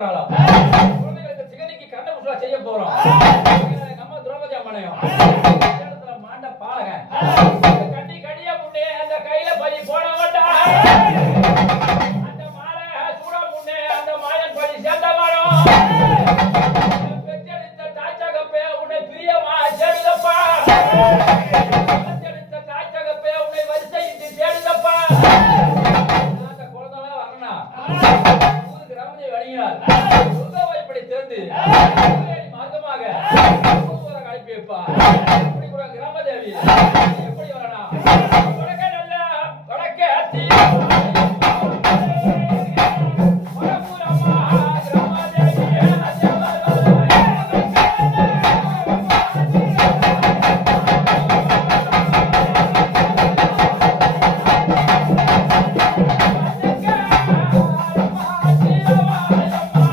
குழந்தைகளுக்கு சிகனிக்கு கண்ட புசுவா செய்ய போறோம். நம்ம திரௌபதி அம்மனையும் மாண்ட பாலக கட்டி கடியா முன்னே அந்த கையில பதி போட மாட்டான். அந்த மாலை சூட முன்னே அந்த மாயன் பதி சேர்ந்த மாடும். பெற்றெடுத்த தாய்ச்சகப்பே உன்னை பிரியமா சேருதப்பா. பெற்றெடுத்த தாய்ச்சகப்பே உன்னை வரிசையிட்டு சேருதப்பா. அந்த குழந்தைலாம் வரணும். ஊருக்கு ரமணி வழியால் இப்படி தெரிந்து